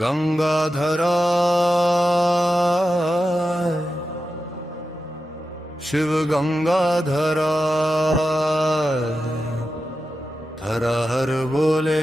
गंगाधरा शिव गंगाधरा हर हर बोले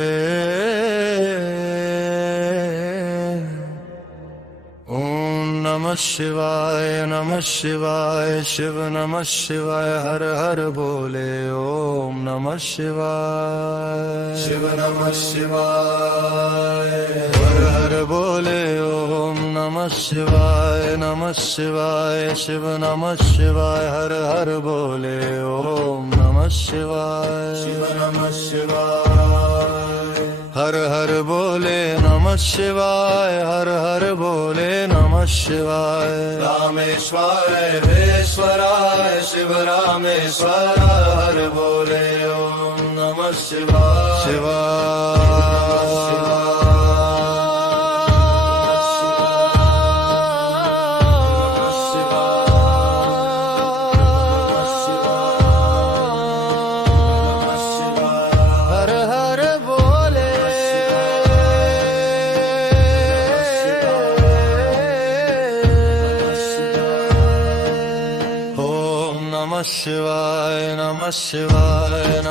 ओम नमः शिवाय शिव नमः शिवाय हर हर बोले ओम नमः शिवाय शिव नमः शिवाय हर हर बोले ओम नमः शिवाय शिव नमः शिवाय हर हर बोले ओम नमः शिवाय शिव नमः शिवाय हर हर बोले नमः शिवाय हर हर बोले नमः शिवाय रामेश्वराय वेश्वराय शिव रामेश्वराय हर बोले ओम नमः शिवाय शिवाय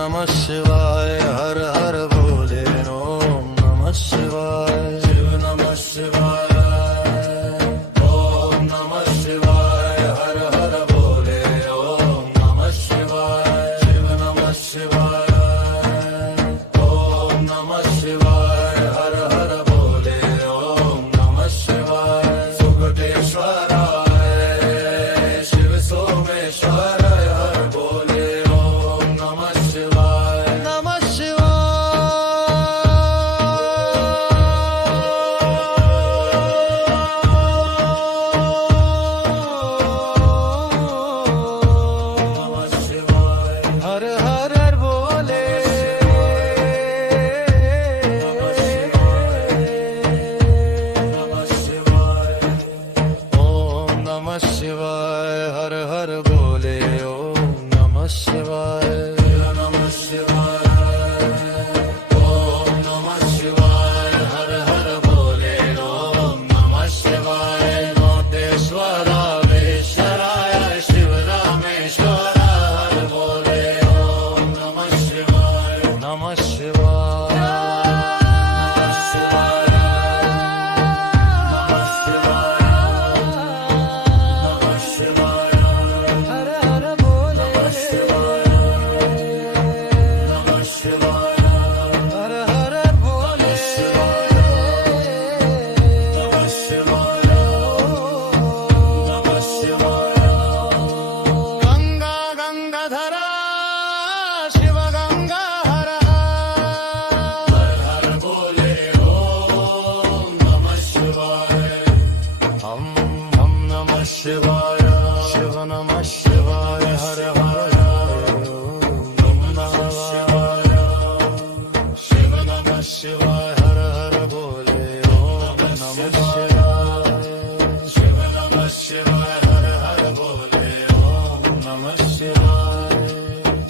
नमः शिवाय हर हर बोले ओम नमः शिवाय शिव नमः शिवाय ओम नमः शिवाय हर हर बोले ओम नमः शिवाय शिव नमः शिवाय ओम नमः शिवाय हर हर बोले ओम नमः शिवाय सुखदेश्वराय शिव सोमेश्वर शिवाय शिव नमः शिवाय हर हर ओम नमः शिवाय शिव नमः शिवाय हर हर बोले ओम नमः शिवाय शिव नमः शिवाय हर हर बोले ओम नमः शिवाय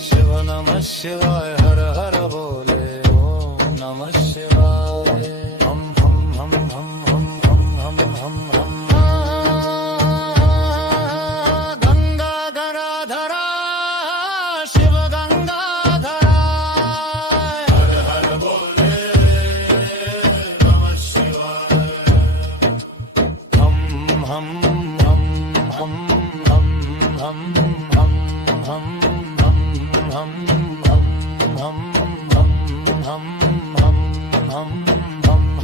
शिव नमः शिवाय हर हर बोले ओम नमः शिवाय हम हम हम हम हम हम हम हम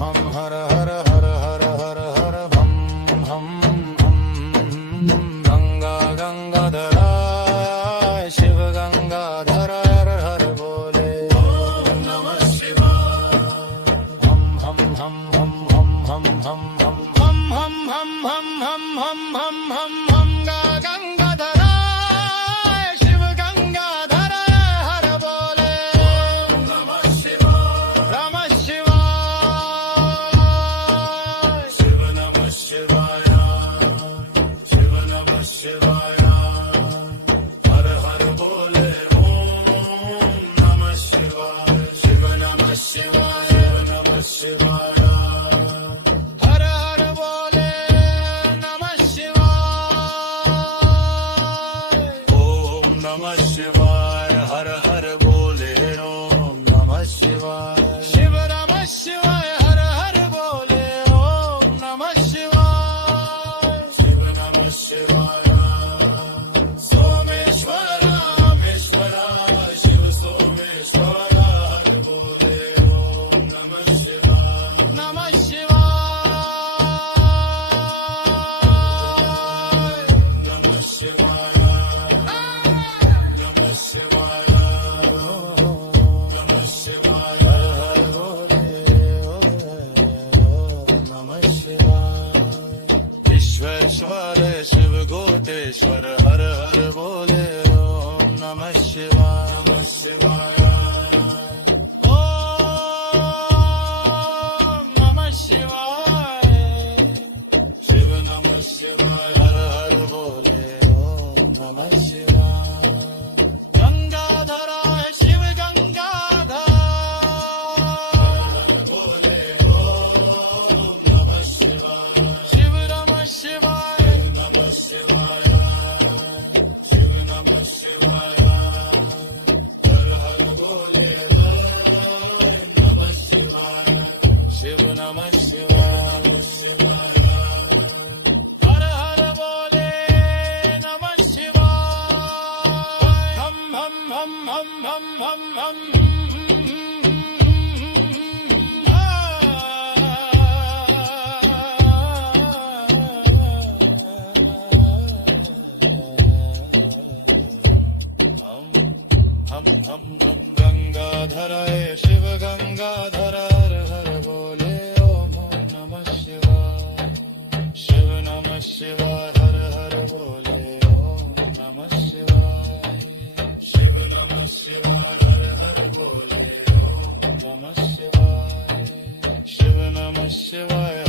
हम हर हर हर हर हर हर हम गंगा गंगाधरा शिव गंगाधरा हर हर बोले ओम नमः शिवाय हम हम हम हम हम हम हम हम हम हम हम हम हम हम हम हम हम गंगाधरा शिव गंगाधरा हर बोले ओम नमः शिवाय नमः शिवाय शिव नमः शिवाय शिव नमः शिवाय हर हर बोले ओम नमः शिवाय शिव नमः शिवाय शिव नमः शिवाय गोतेश्वर शिव गोतेश्वर हर हर बोले ओम नमः शिवाय नमः शिवाय ओम नमः शिवाय शिव नमः शिवाय हर हर बोले ओम नमः शिवाय गंगाधरा है शिव गंगाधर बोले ओम नमः शिवाय शिव नमः शिवाय नमः शिवाय शिव नमः शिवाय हर हर बोले ओम नमः शिवाय शिव नमः शिवाय शिवाय हर हर बोले नमः शिवाय हम गंगाधराय शिव गंगाधर हर हर बोले ओम नमः शिवाय शिव नमः शिवाय हर हर बोले ओम नमः शिवाय शिव नमः शिवाय हर हर बोले ओम नमः शिवाय शिव नमः शिवाय